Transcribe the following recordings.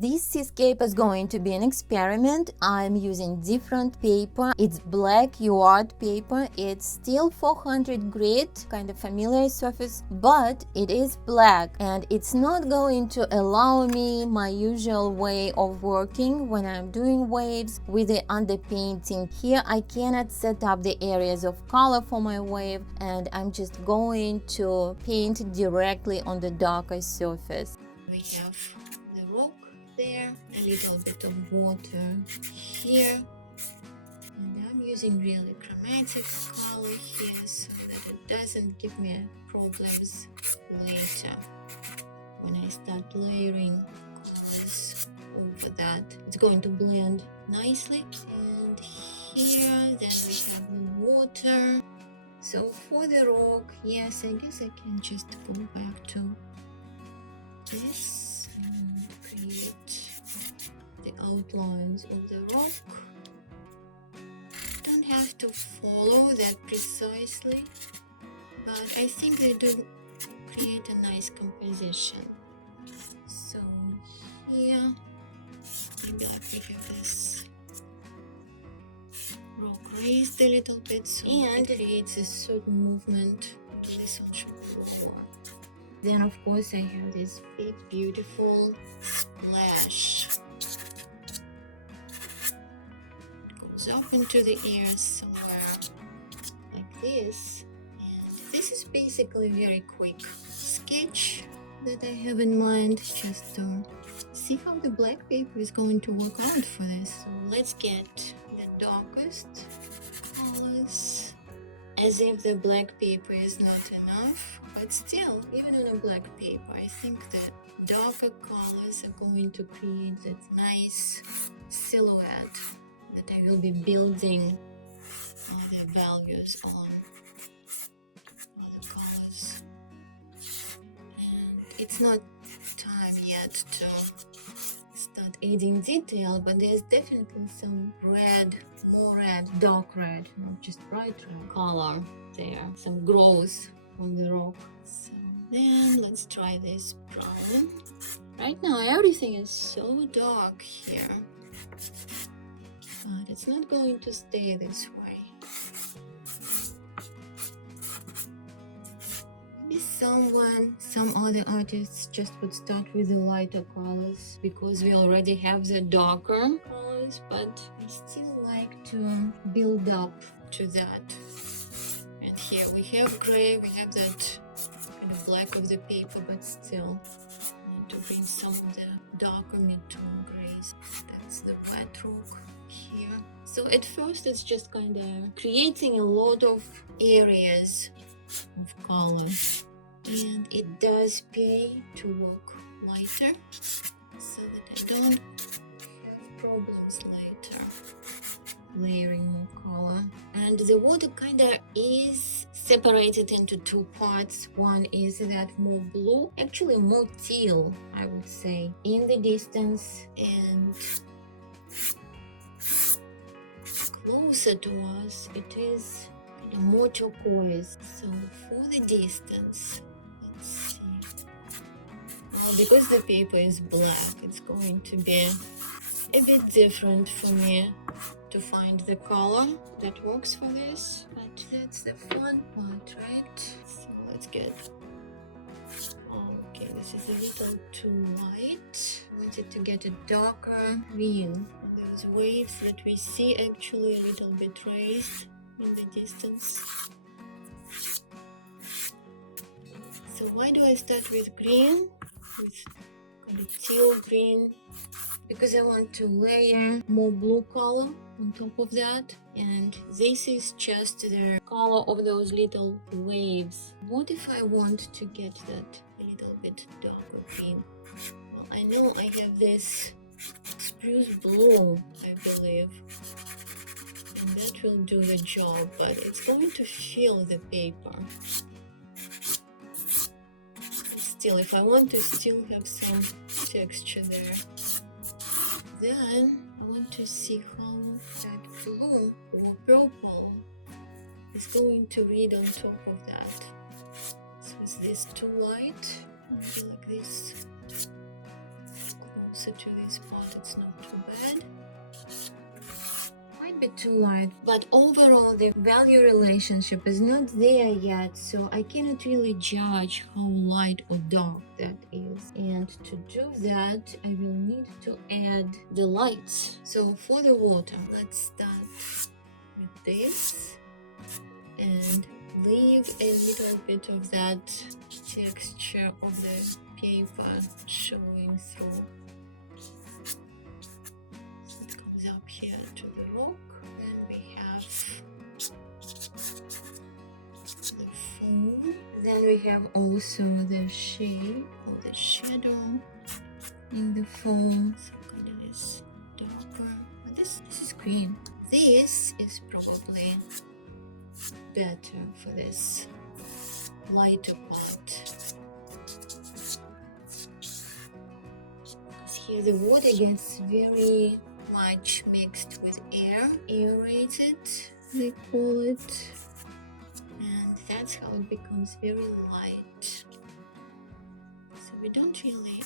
This Seascape is going to be an experiment. I'm using different paper. It's black UART paper. It's still 400 grit, kind of familiar surface, but it is black and it's not going to allow me my usual way of working when I'm doing waves with the underpainting. Here I cannot set up the areas of color for my wave, and I'm just going to paint directly on the darker surface. We have the rock there, a little bit of water here, and I'm using really chromatic color here so that it doesn't give me problems later when I start layering colors over that. It's going to blend nicely. And here then we have the water. So for the rock, yes, I guess I can just go back to this and create the outlines of the rock. Don't have to follow that precisely, but I think they do create a nice composition. So here, maybe like we have this rock raised a little bit, and it creates a certain movement. This one should be lower. Then of course I have this big beautiful splash. It goes up into the air somewhere like this. And this is basically a very quick sketch that I have in mind, just to see how the black paper is going to work out for this. So let's get the darkest colors. As if the black paper is not enough, but still, even on a black paper, I think that darker colors are going to create that nice silhouette that I will be building all the values on all the colors. And it's not time yet to start adding detail, but there's definitely some red, more red, dark red, not just bright red color there, some growth on the rock. So then let's try this brown. Right now everything is so dark here, but it's not going to stay this way. Maybe some other artists just would start with the lighter colors because we already have the darker colors, but I still like to build up to that. And here we have gray, we have that kind of black of the paper, but still I need to bring some of the darker mid-tone grays. That's the wet rock here. So at first it's just kind of creating a lot of areas of color, and it does pay to work lighter so that I don't have problems later layering more color. And the water kind of is separated into two parts. One is that more blue, actually more teal, I would say, in the distance, and closer to us it is more turquoise. So for the distance, let's see. Well, because the paper is black, it's going to be a bit different for me to find the color that works for this, but that's the fun part, right? So let's get, okay, this is a little too light. I wanted to get a darker green. Those waves that we see actually a little bit raised in the distance. So why do I start with green, with kind of teal green? Because I want to layer more blue color on top of that, and this is just the color of those little waves. What if I want to get that a little bit darker green? Well, I know I have this spruce blue, I believe, and that will do the job, but it's going to fill the paper. But still, if I want to still have some texture there, then I want to see how that blue or purple is going to read on top of that. So is this too light? Maybe like this. closer to this spot, it's not too bad. Might be too light, but overall the value relationship is not there yet, so I cannot really judge how light or dark that is. And to do that, I will need to add the lights. So for the water, let's start with this and leave a little bit of that texture of the paper showing through. So it comes up here to the rock. Then we have the foam. Then we have also the shade or the shadow in the foam. So kind of this darker. But this is green. This is probably better for this lighter part. Because here the water gets very much mixed with air, aerated they call it, and that's how it becomes very light. So we don't really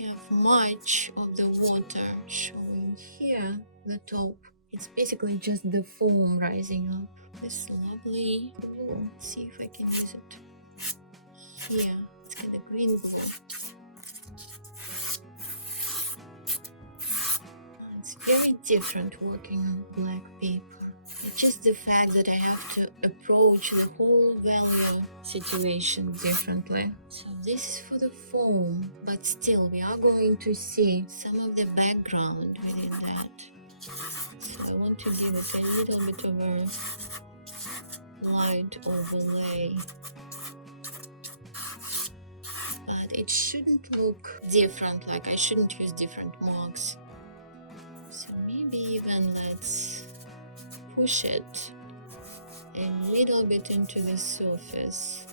have much of the water showing here, the top. It's basically just the foam rising up. This lovely blue. Let's see if I can use it here. It's kind of green blue. It's very different working on black paper. It's just the fact that I have to approach the whole value situation differently. So this is for the foam, but still we are going to see some of the background within that. So I want to give it a little bit of a light overlay, but it shouldn't look different, like I shouldn't use different marks. So maybe even let's push it a little bit into the surface,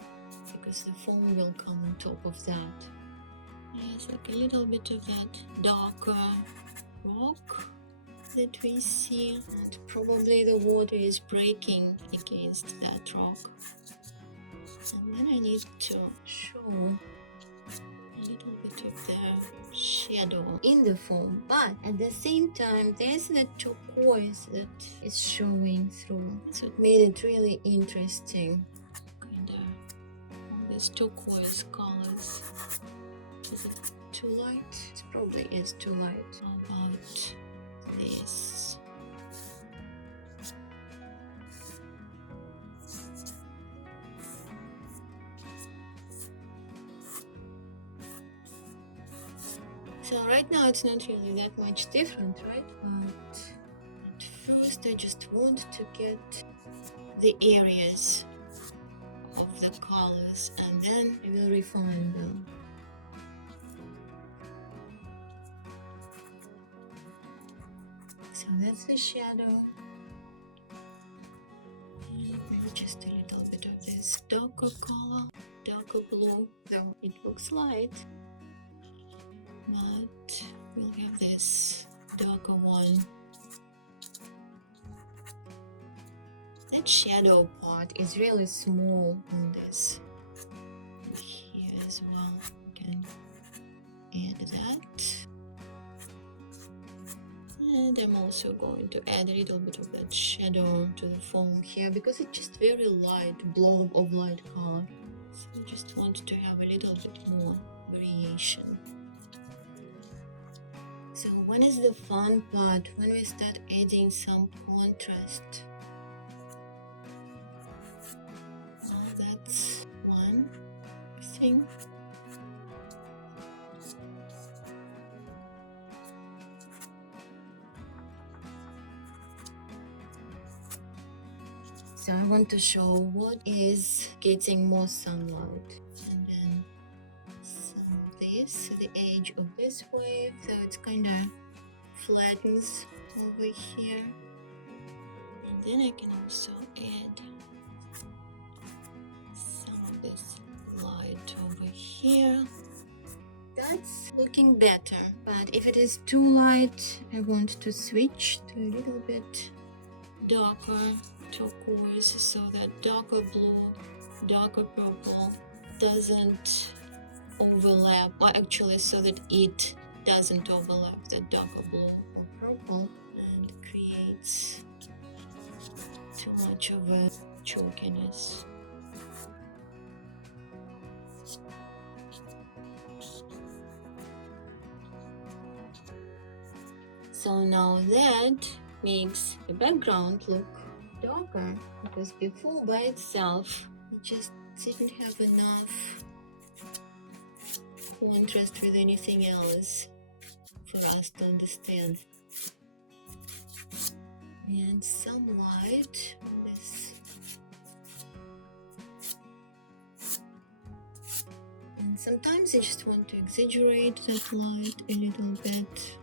because the foam will come on top of that. Yes, like a little bit of that darker rock that we see, and probably the water is breaking against that rock. And then I need to show a little bit of the shadow in the foam, but at the same time there's the turquoise that is showing through. That's what made it really interesting. Kind of all these turquoise colors. Is it too light? It probably is too light. How about this? So right now it's not really that much different, right? But at first I just want to get the areas of the colors, and then I will refine them. So that's the shadow. And maybe just a little bit of this darker color, darker blue, though it looks light. But we'll have this darker one. That shadow part is really small on this. And here as well, you can add that. And I'm also going to add a little bit of that shadow to the foam here, because it's just very light blob of light color. So I just want to have a little bit more variation. So when is the fun part? When we start adding some contrast. Well, that's one thing. So I want to show what is getting more sunlight, and then some of this, the edge of this wave, so it's kind of flattens over here. And then I can also add some of this light over here. That's looking better, but if it is too light, I want to switch to a little bit darker turquoise, so that darker blue, darker purple doesn't overlap, or actually so that it doesn't overlap the darker blue or purple and creates too much of a chalkiness. So now that makes the background look darker, because before by itself it just didn't have enough contrast with anything else for us to understand. And some light on this. And sometimes I just want to exaggerate that light a little bit.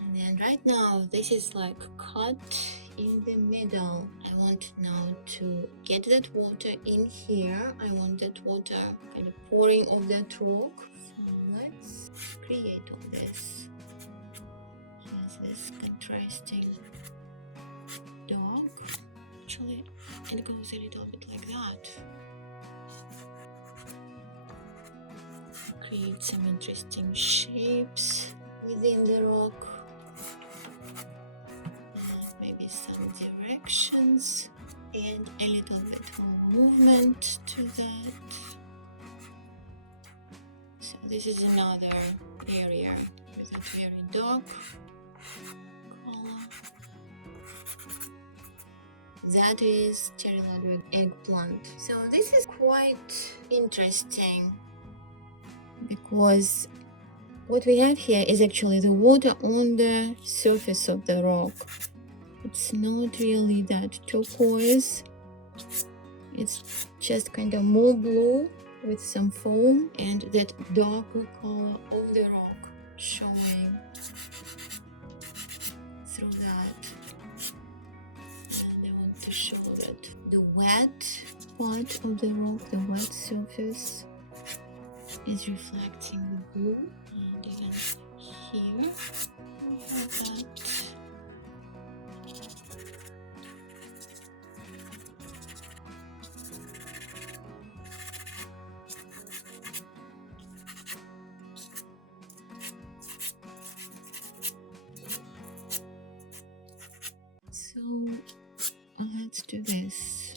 And then right now this is like cut in the middle. I want now to get that water in here. I want that water kind of pouring off that rock. So let's create all this. Here's this contrasting dark. Actually, it goes a little bit like that. Create some interesting shapes within the rock. Maybe some directions and a little bit more movement to that. So this is another area with a very dark color. That is cherry ladder eggplant. So this is quite interesting because what we have here is actually the water on the surface of the rock. It's not really that turquoise. It's just kind of more blue with some foam and that darker color of the rock showing through that. And I want to show that the wet part of the rock, the wet surface, is reflecting the blue. And even here we have that. So let's do this.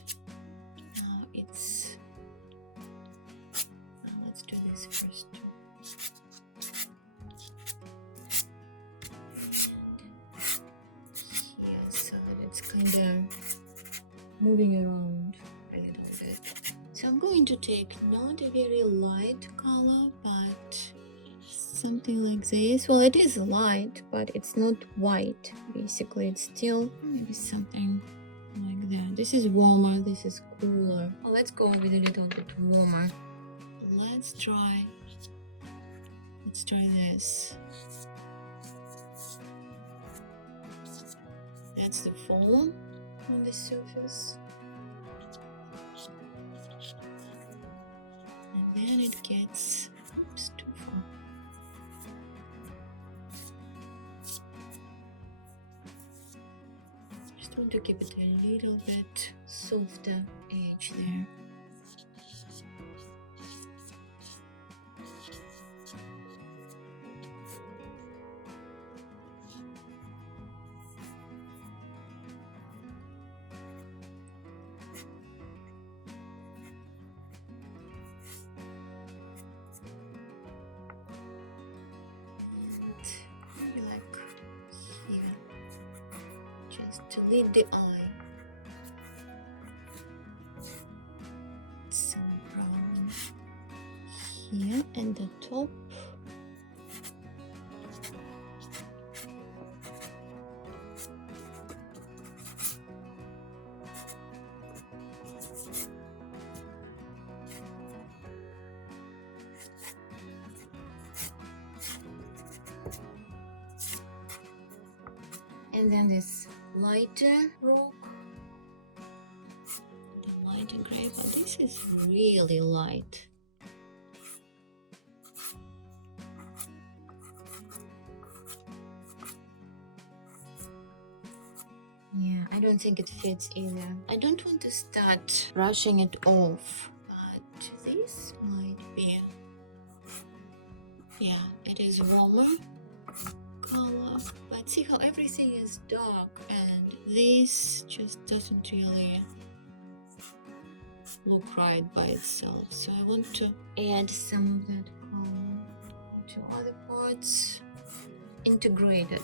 Now let's do this first. Here, so that it's kind of moving around a little bit. So I'm going to take not a very light color, but something like this. Well, it is light, but it's not white. Basically, it's still maybe something like that. This is warmer, this is cooler. Well, let's go with a little bit warmer. Let's try this. That's the foam on the surface. And then it gets too far. Just want to keep it a little bit softer edge there. Maybe like here, just to lead the eye. Some brown here and the top. And then this lighter rock, the lighter gray, but this is really light. Yeah, I don't think it fits either. I don't want to start brushing it off, but this might be Yeah, it is warmer color, but see how everything is dark and this just doesn't really look right by itself. So I want to add some of that color to other parts, integrate it.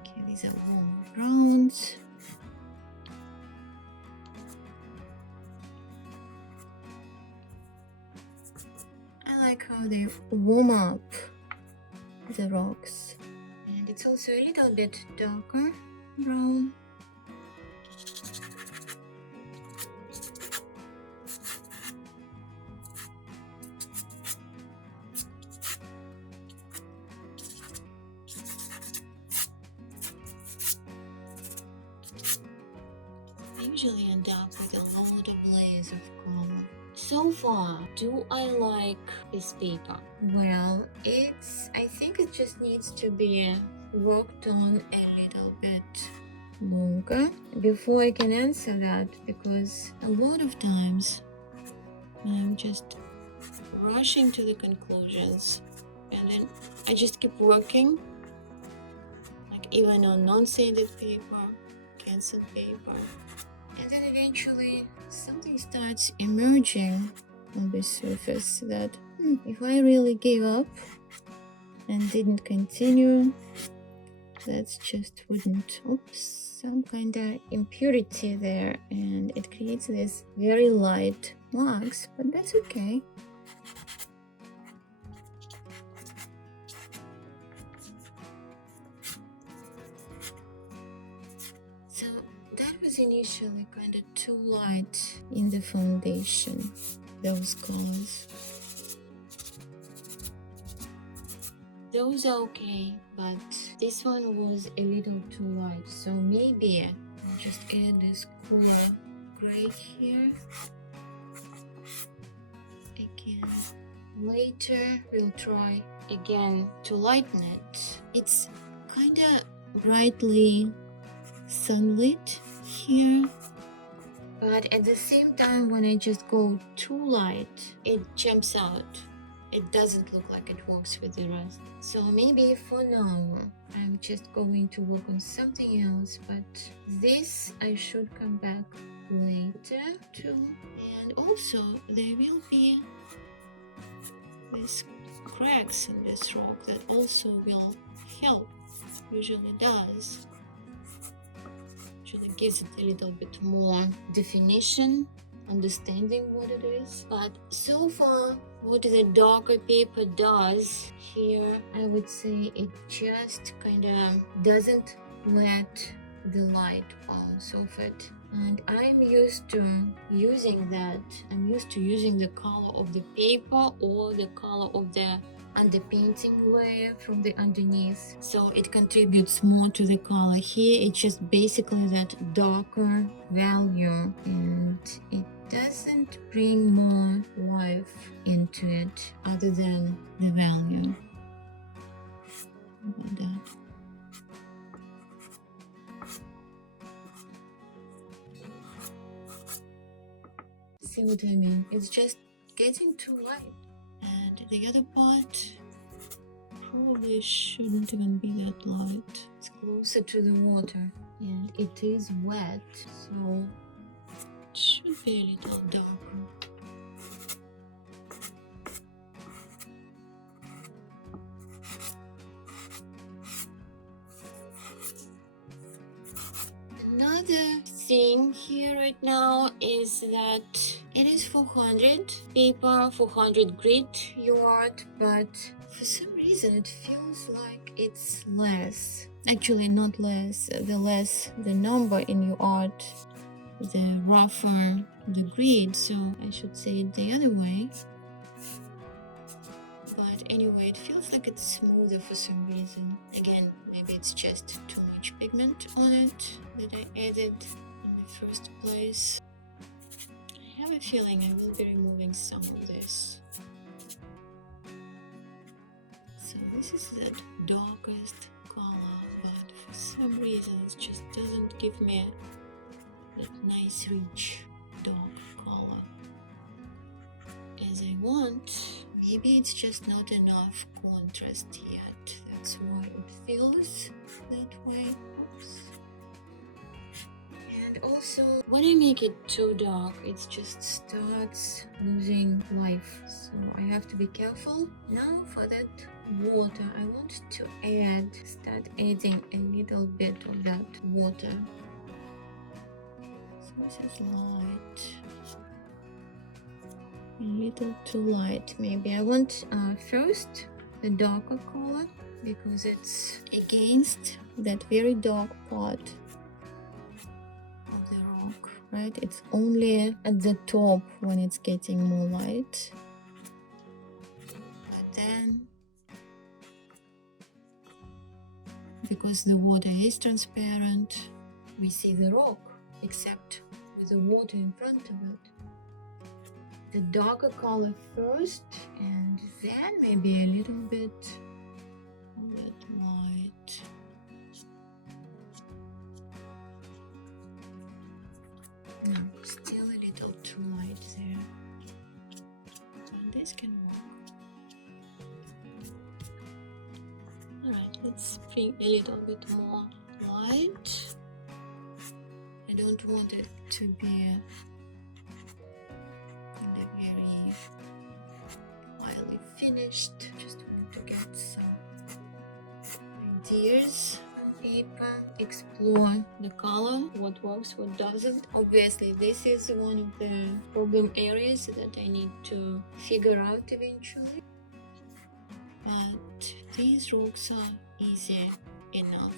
Okay, these are warm browns. I like how they warm up the rocks. And it's also a little bit darker brown. I usually end up with a lot of layers of color. So far, do I like this paper? Well, I think it just needs to be worked on a little bit longer before I can answer that, because a lot of times I'm just rushing to the conclusions and then I just keep working, like even on non-sanded paper, canceled paper, and then eventually something starts emerging on the surface that if I really gave up and didn't continue, that's just wouldn't, some kind of impurity there, and it creates this very light marks, but that's okay. So that was initially kind of too light in the foundation, those colors. Those are okay, but this one was a little too light, so maybe I'll just add this cooler gray here. Again, later we'll try again to lighten it. It's kind of brightly sunlit here, but at the same time when I just go too light, it jumps out. It doesn't look like it works with the rest. So maybe for now I'm just going to work on something else, but this I should come back later too. And also there will be these cracks in this rock that also will help, usually does. Usually gives it a little bit more definition, understanding what it is. But so far, what the darker paper does here, I would say it just kind of doesn't let the light bounce off it. And I'm used to using that. I'm used to using the color of the paper or the color of the underpainting layer from the underneath, so it contributes more to the color. Here it's just basically that darker value and it doesn't bring more life into it other than the value. How about that? See what I mean? It's just getting too light. And the other part probably shouldn't even be that light. It's closer to the water and it is wet, so it should be a little darker. Another thing here right now is that it is 400 paper, 400 grit UART, but for some reason it feels like it's less. Actually not less, the number in UART, the rougher the grit, so I should say it the other way. But anyway, it feels like it's smoother for some reason. Again, maybe it's just too much pigment on it that I added in the first place. I have a feeling I will be removing some of this. So this is the darkest color, but for some reason it just doesn't give me that nice rich dark color as I want. Maybe it's just not enough contrast yet. That's why it feels that way. Oops. And also, when I make it too dark, it just starts losing life. So I have to be careful. Now for that water, I want to start adding a little bit of that water. So this is light. A little too light, maybe. I want first the darker color because it's against that very dark part of the rock, right? It's only at the top when it's getting more light. But then, because the water is transparent, we see the rock, except with the water in front of it. The darker color first, and then maybe a little bit light. No, still a little too light there. But this can work. Alright, let's bring a little bit more light. I don't want it to be very highly finished. Just want to get some ideas on paper, explore the color, what works, what doesn't. Obviously, this is one of the problem areas that I need to figure out eventually. But these rocks are easy enough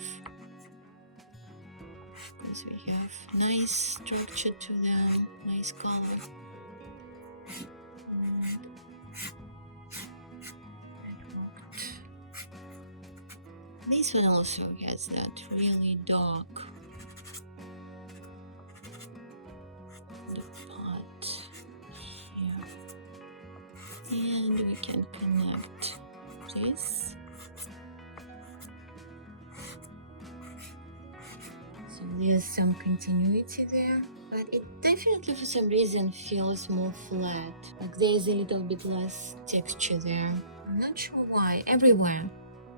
because we have nice structure to them, nice color. This one also has that really dark the part here, and we can connect this. So there's some continuity there, but it definitely for some reason feels more flat, like there's a little bit less texture there. I'm not sure why. Everywhere,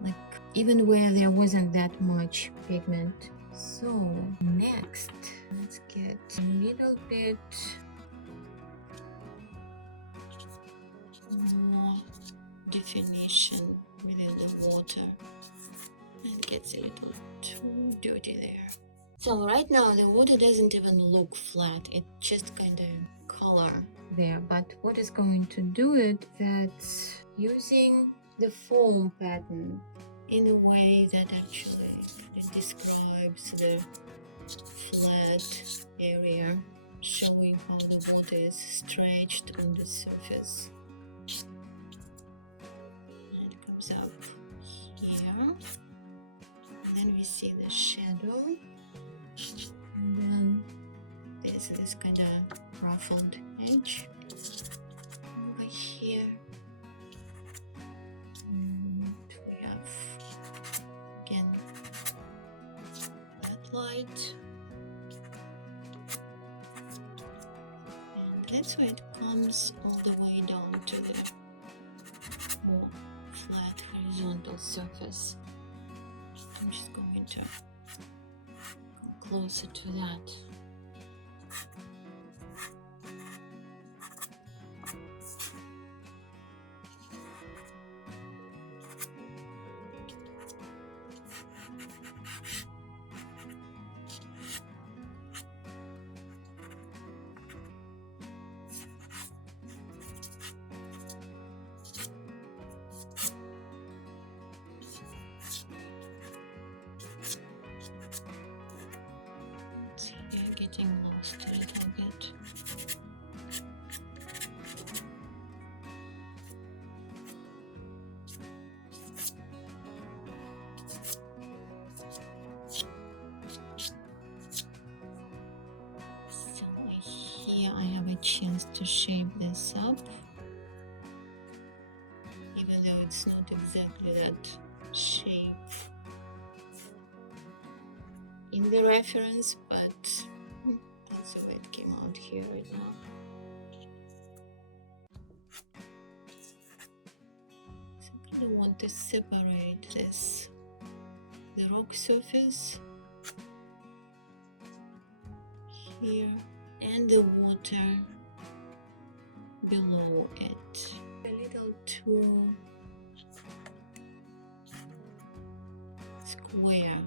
like even where there wasn't that much pigment. So next, let's get a little bit more definition within the water. It gets a little too dirty there. So right now the water doesn't even look flat, it just kind of color there. But what is going to do it, that's using the foam pattern in a way that actually describes the flat area, showing how the water is stretched on the surface. And it comes up here, and then we see the shadow, and then there's this kind of ruffled edge over here. Light, and that's why it comes all the way down to the more flat horizontal surface. I'm just going to go closer to that. Getting lost a little bit. So here I have a chance to shape this up, even though it's it's not exactly that shape in the reference, but that's the way it came out here right now. So I kind of want to separate this, the rock surface here and the water below it. A little too square.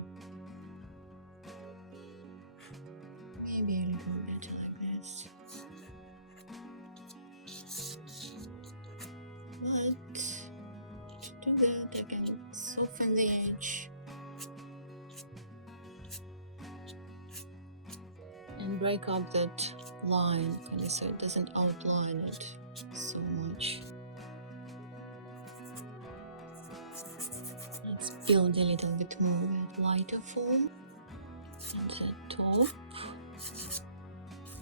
Maybe a little bit like this. But to do that, I can soften the edge and break up that line, kind of, so it doesn't outline it so much. Let's build a little bit more with lighter foam and the top.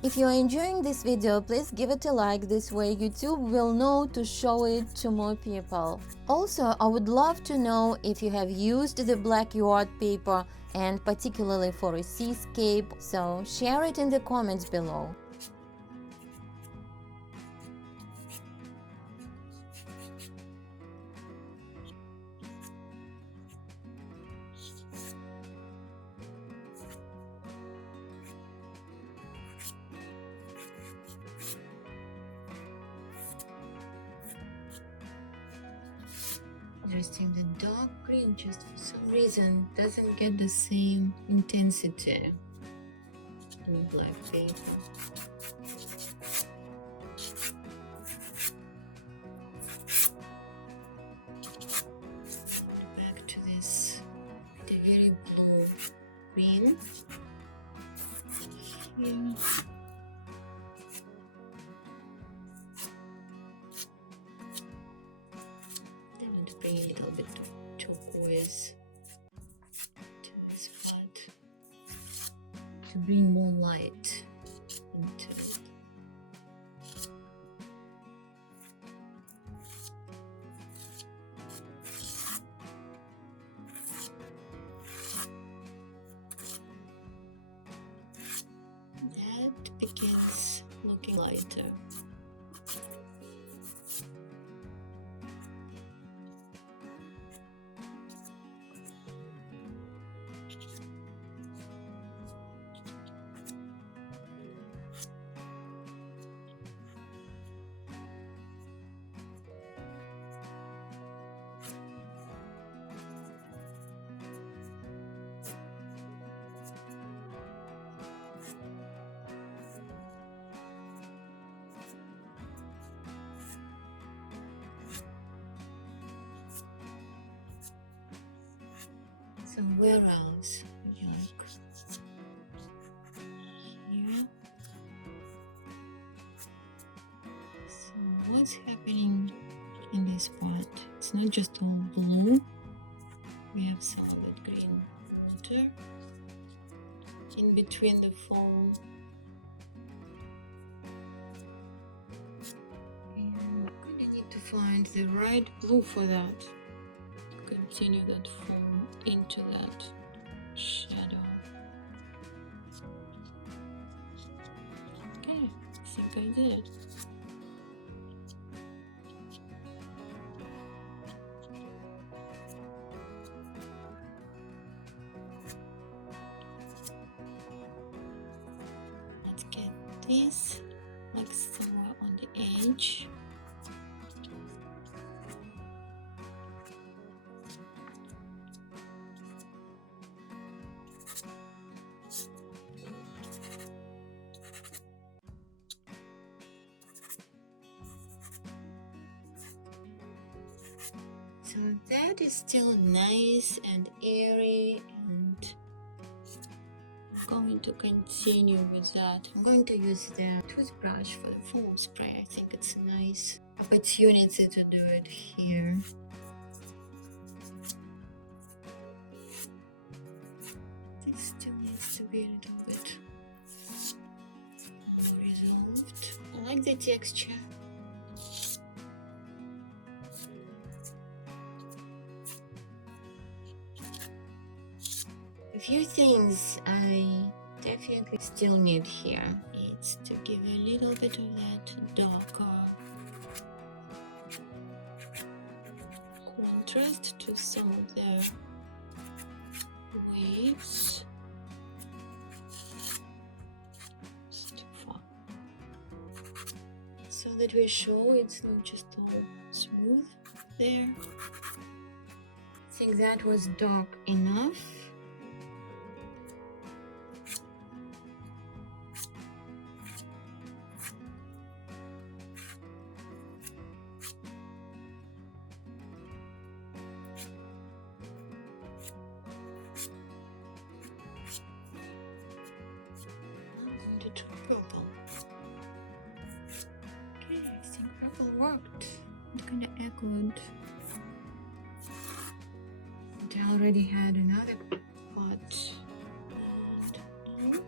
If you are enjoying this video, please give it a like, this way YouTube will know to show it to more people. Also, I would love to know if you have used the black UART paper, and particularly for a seascape, so share it in the comments below. Interesting, the dark green just for some reason doesn't get the same intensity in black paper. Back to this, the very blue green here. Bring a little bit of turquoise to this part to bring more light into it. That begins looking lighter. So where else would you like? Here. So what's happening in this part? It's not just all blue. We have some of that green water in between the foam. And I'm gonna need to find the right blue for that. Continue that foam into that shadow. Okay, I think I did. Let's get this like somewhere on the edge. So that is still nice and airy, and I'm going to continue with that. I'm going to use the toothbrush for the foam spray. I think it's a nice opportunity to do it here. This still needs to be a little bit more resolved. I like the texture. A few things I definitely still need here. It's to give a little bit of that darker contrast to some of the waves. It's too far. So that we show it's not just all smooth there. I think that was dark enough. I'm going to try purple. Okay, I think purple worked. It kind of echoed. And I already had another pot. And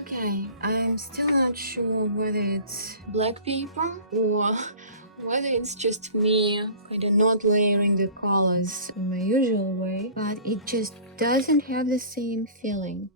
okay, I'm still not sure whether it's black paper or whether it's just me kind of not layering the colors in my usual way, but it just doesn't have the same feeling.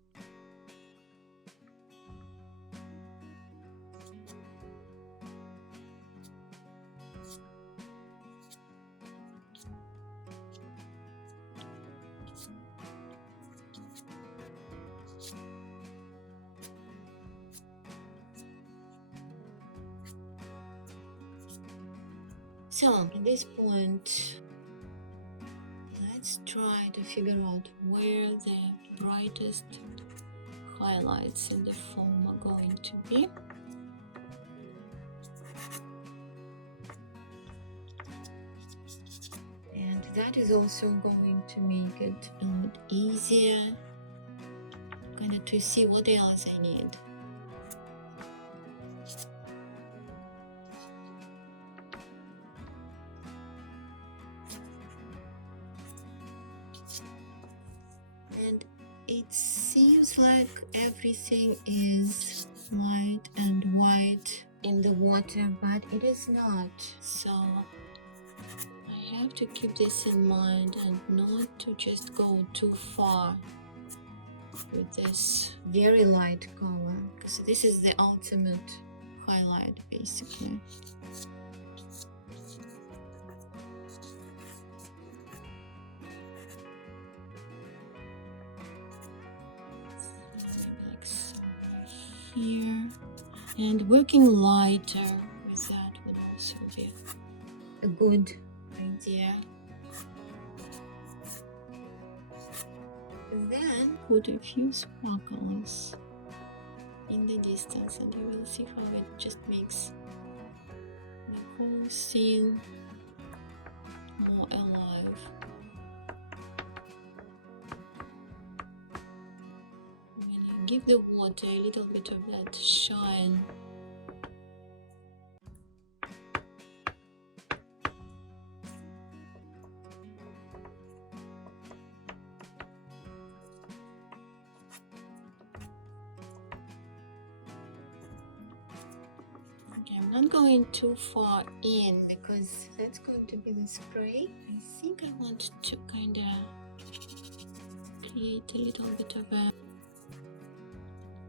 So at this point, let's try to figure out where the brightest highlights in the foam are going to be. And that is also going to make it a lot easier kind of to see what else I need. And it seems like everything is light and white in the water, but it is not. So I have to keep this in mind and not to just go too far with this very light color, because this is the ultimate highlight basically. Here, and working lighter with that would also be a good idea. Then put a few sparkles in the distance and you will see how it just makes the whole scene more alive. Give the water a little bit of that shine. Okay, I'm not going too far in because that's going to be the spray. I think I want to kind of create a little bit of a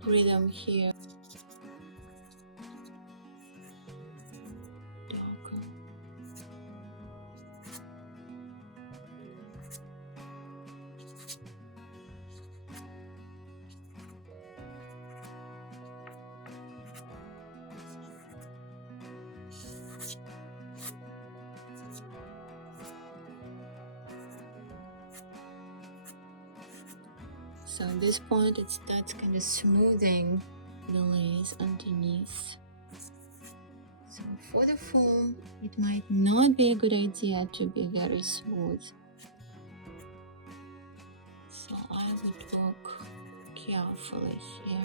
rhythm here. Darker. So at this point it starts kind of smoothing the layers underneath. So for the foam, it might not be a good idea to be very smooth. So I would work carefully here.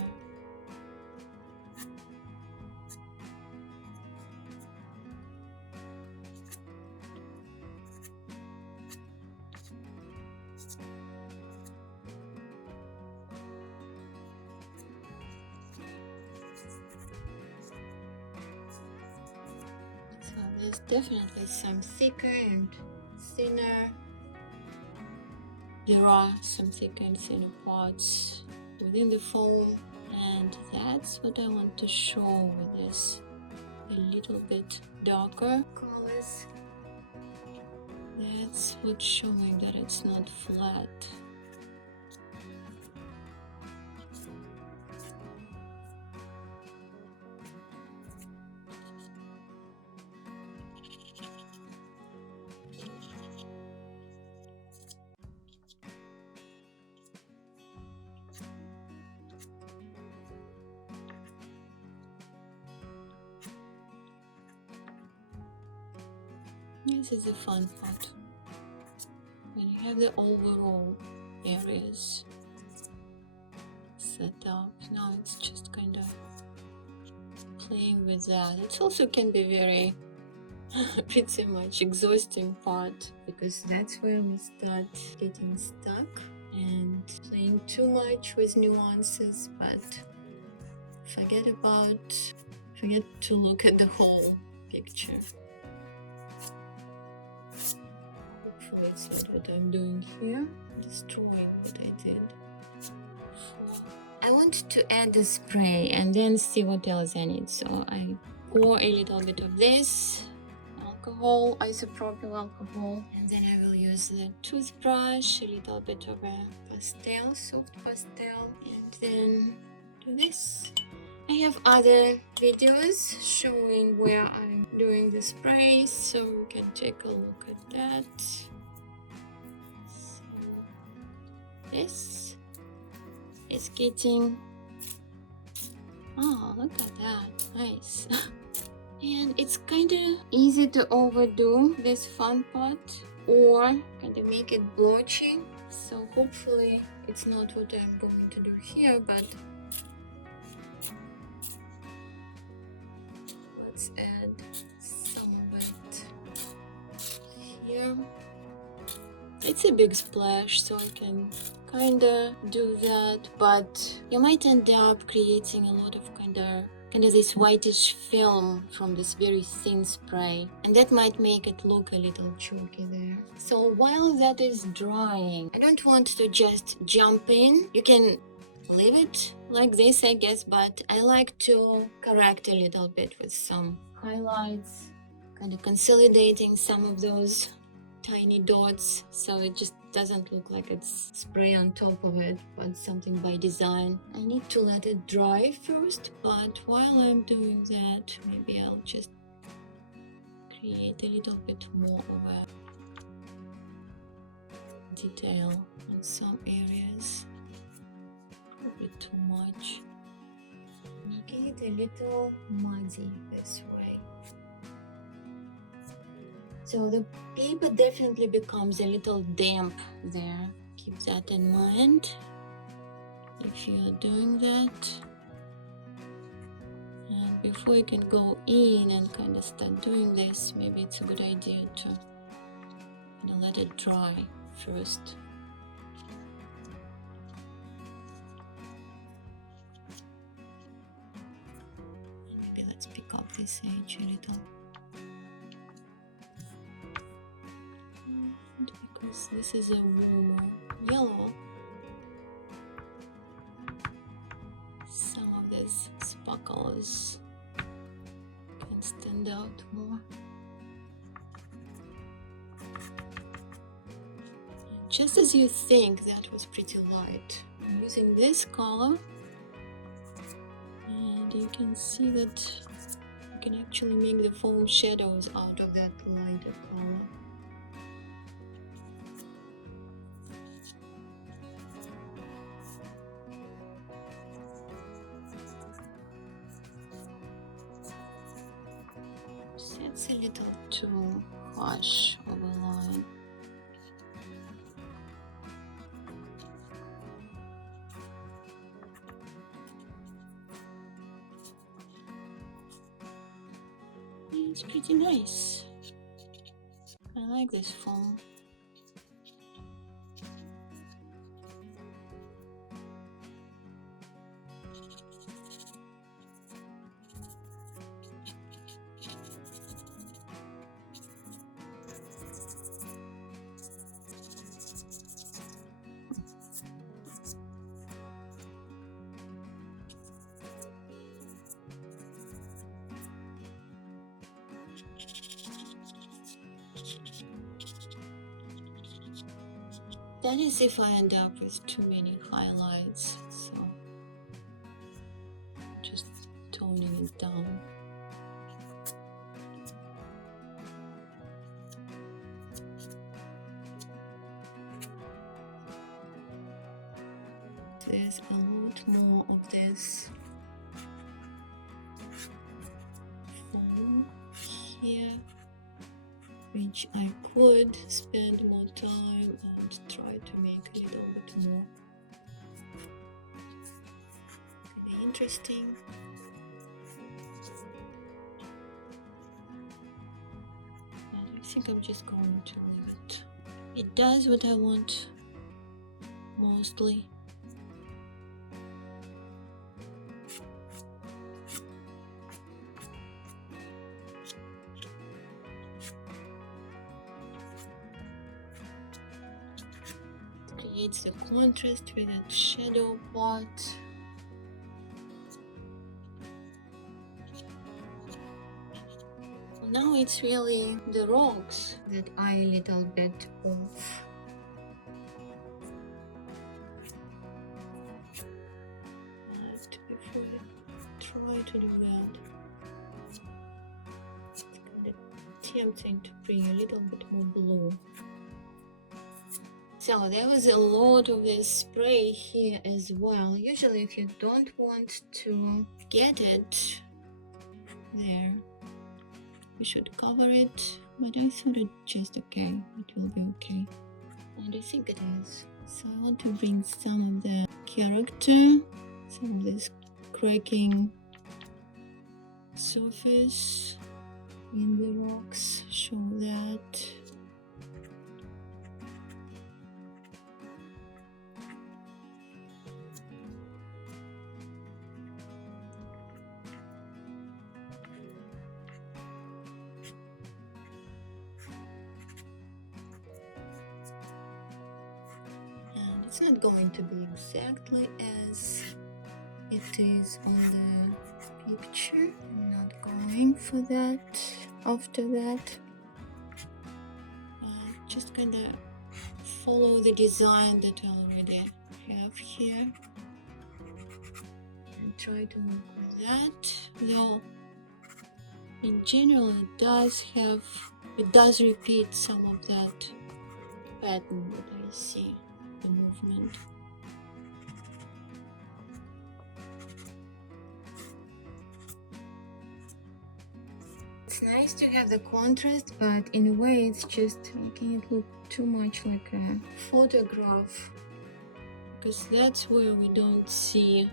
there's definitely some thicker and thinner. There are some thicker and thinner parts within the foam, and that's what I want to show with this a little bit darker colors. That's what's showing that it's not flat. This is the fun part. When you have the overall areas set up, now it's just kind of playing with that. It also can be very pretty much exhausting part, because that's where we start getting stuck and playing too much with nuances, but forget to look at the whole picture. Hopefully it's not what I'm doing here, destroying what I did. I want to add the spray and then see what else I need. So I pour a little bit of this alcohol, isopropyl alcohol, and then I will use the toothbrush, a little bit of a pastel, soft pastel, and then do this. I have other videos showing where I'm doing the sprays, so you can take a look at that. So this is getting, oh, look at that, nice. And it's kind of easy to overdo this fun part or kind of make it blotchy. So hopefully it's not what I'm going to do here, but let's add some of it here. It's a big splash, so I can kind of do that, but you might end up creating a lot of kind of this whitish film from this very thin spray, and that might make it look a little chalky there. So while that is drying, I don't want to just jump in. You can leave it like this, I guess, but I like to correct a little bit with some highlights, kind of consolidating some of those tiny dots, so it just doesn't look like it's spray on top of it, but something by design. I need to let it dry first, but while I'm doing that, maybe I'll just create a little bit more of a detail in some areas. Probably too much. Making it a little muddy this way. So the paper definitely becomes a little damp there. Keep that in mind if you are doing that. And before you can go in and kind of start doing this, maybe it's a good idea to kind of let it dry first. And maybe let's pick up this edge a little. Because this is a warmer yellow, some of these sparkles can stand out more. Just as you think that was pretty light, I'm using this color, and you can see that you can actually make the foam shadows out of that lighter color. That's a little too harsh of a line. It's pretty nice. I like this foam. That is if I end up with too many highlights, so just toning it down. There's a lot more of this foam here, which I could spend more time and try to make a little bit more kind of interesting. And I think I'm just going to leave it. It does what I want mostly. Creates a contrast with that shadow part. Now it's really the rocks that are a little bit off. Before I try to do that, it's kind of tempting to bring a little bit more blue. So there was a lot of this spray here as well. Usually if you don't want to get it there, you should cover it, but I thought it's just okay. It will be okay. And I think it is. So I want to bring some of the character, some of this cracking surface in the rocks, show that. It's not going to be exactly as it is on the picture. I'm not going for that after that. Just gonna follow the design that I already have here and try to work with that. Though in general it does repeat some of that pattern that I see. The movement. It's nice to have the contrast, but in a way it's just making it look too much like a photograph, because that's where we don't see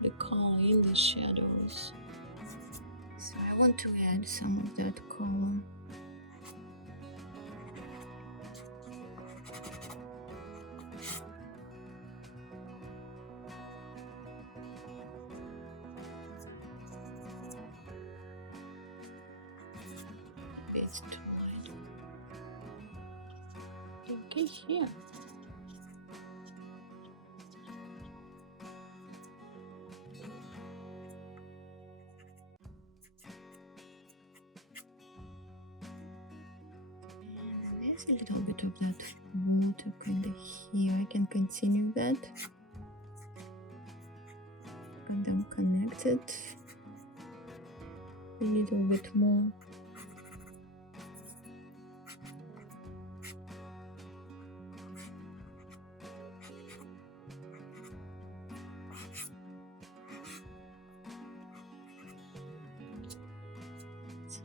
the color in the shadows. So I want to add some of that color. It's too light. Okay, here. And there's a little bit of that water kind of here. I can continue that. And then connect it a little bit more.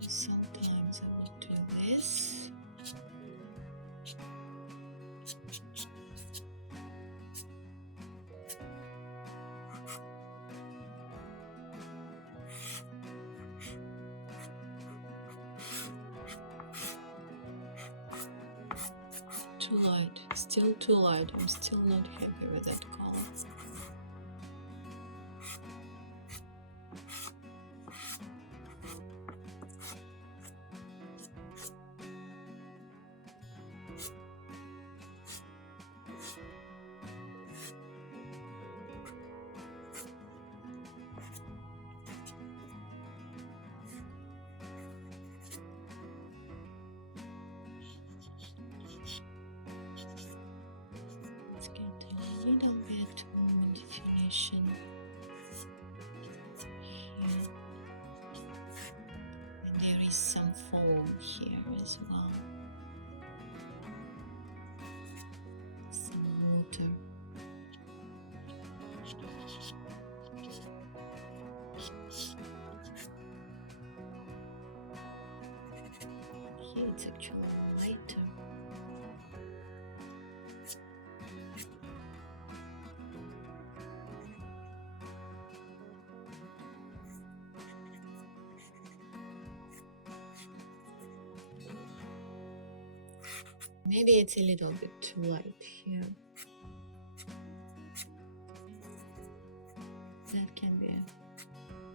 Sometimes I will do this. Too light, still too light. I'm still not happy with that color. there is some foam here as well. Some water. Here it's actually lighter. Maybe it's a little bit too light here. That can be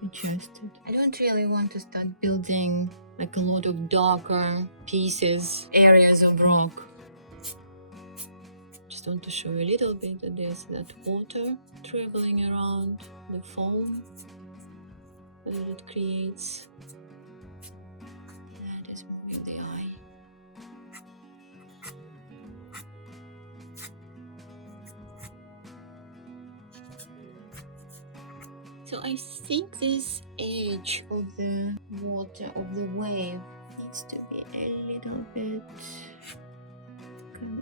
adjusted. I don't really want to start building like a lot of darker pieces, areas of rock. Just want to show you a little bit that there's that water traveling around the foam that it creates. That is moving the eye. So I think this edge of the water, of the wave, needs to be a little bit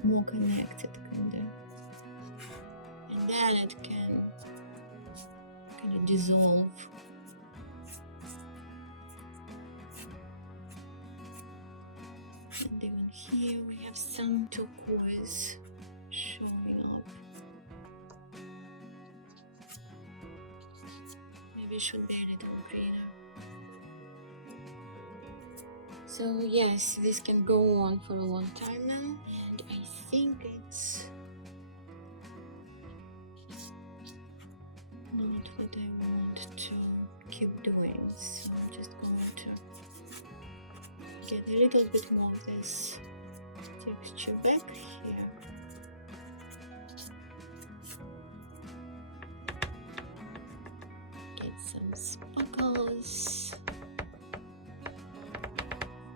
more connected, kind of. And then it can kind of dissolve. And even here we have some turquoise showing up. Maybe it should be a little greener. So yes, this can go on for a long time now, and I think it's not what I want to keep doing, so I'm just going to get a little bit more of this texture back here. Get some sparkles.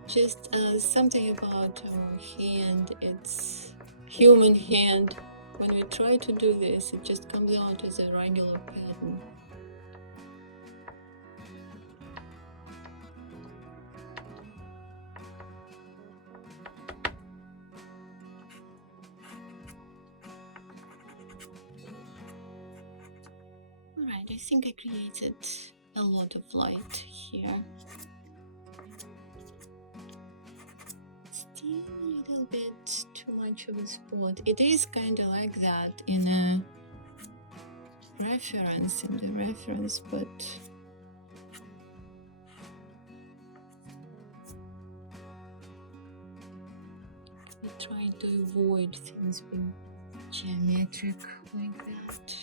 Just something about our hand, it's human hand. When we try to do this, it just comes out as a regular pattern. Alright, I think I created a lot of light here. Still a little bit too much of a spot. It is kind of like that in a reference, but we're trying to avoid things being geometric like that.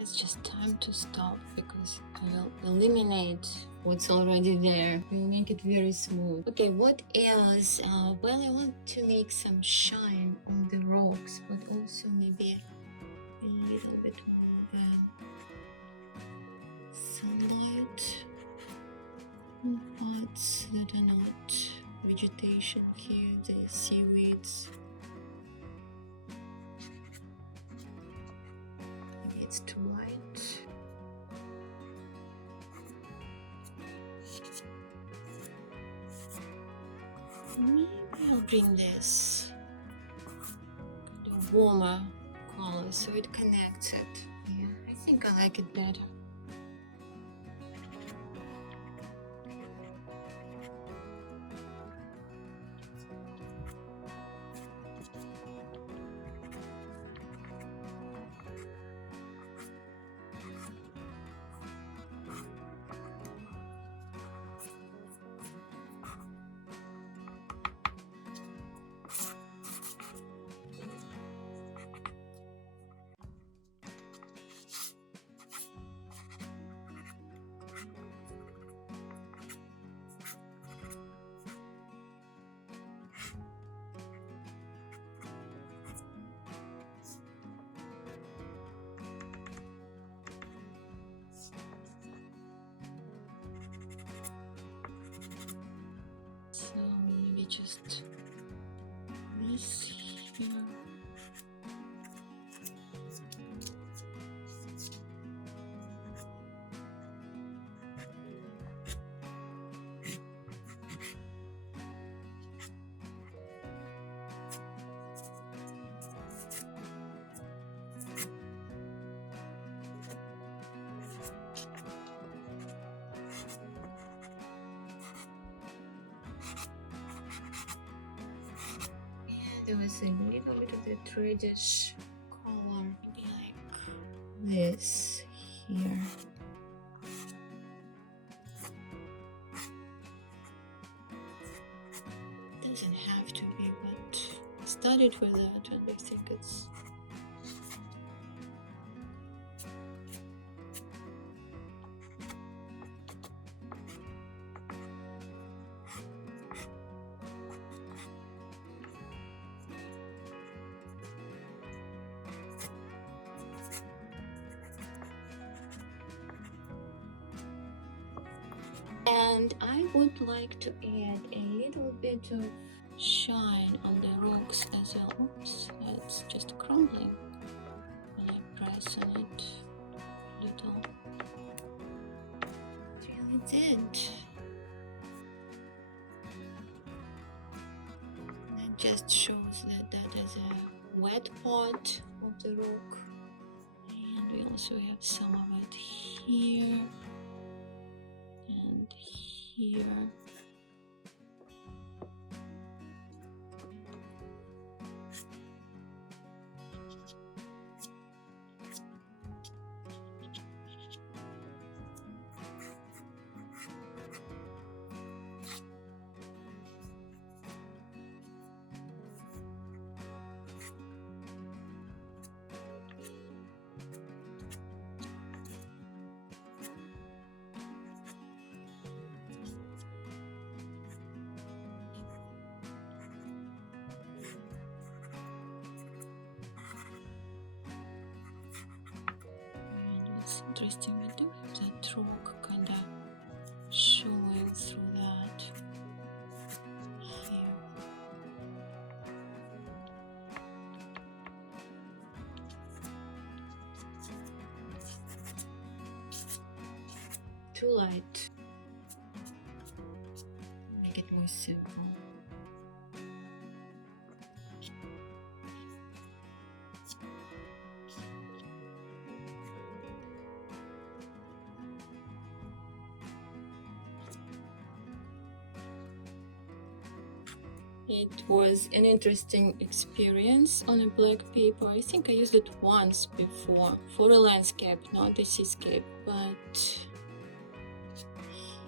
It's just time to stop because I will eliminate what's already there. We'll make it very smooth. Okay, what else? Well, I want to make some shine on the rocks, but also maybe a little bit more sunlight on parts that are not vegetation here, the seaweeds. It's too light. Maybe I'll bring this kind of warmer color so it connects it. Yeah, I think I like it better. just this here. There was a little bit of the reddish color, maybe like this here. Doesn't have to be, but I started with that and I think it's and I would like to add a little bit of shine on the rocks as well. Oops, it's just crumbling when I press on it a little. It really did. That just shows that that is a wet part of the rock. And we also have some of it here. And here. It's interesting, we do have that rock kind of showing through that here. Too light. Make it more simple. It was an interesting experience on a black paper. I think I used it once before for a landscape, not a seascape, but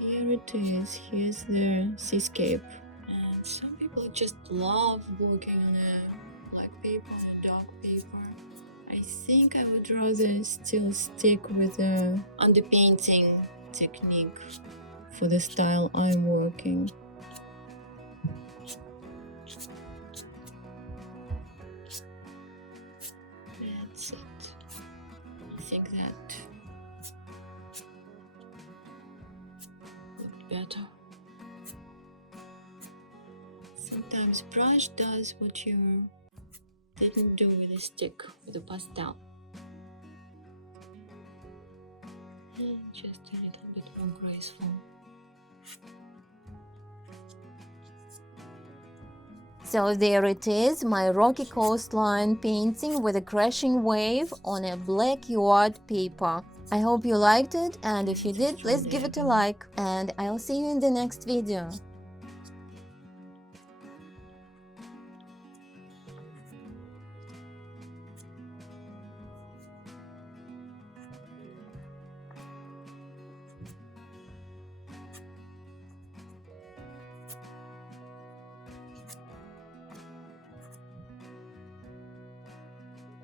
here it is. Here's the seascape. And some people just love working on a black paper, on a dark paper. I think I would rather still stick with the underpainting technique for the style I'm working. That's it. I think that looked better. Sometimes brush does what you didn't do with a stick, with a pastel. And just a little bit more graceful. So there it is, my rocky coastline painting with a crashing wave on a black UART paper. I hope you liked it, and if you did, please give it a like, and I'll see you in the next video.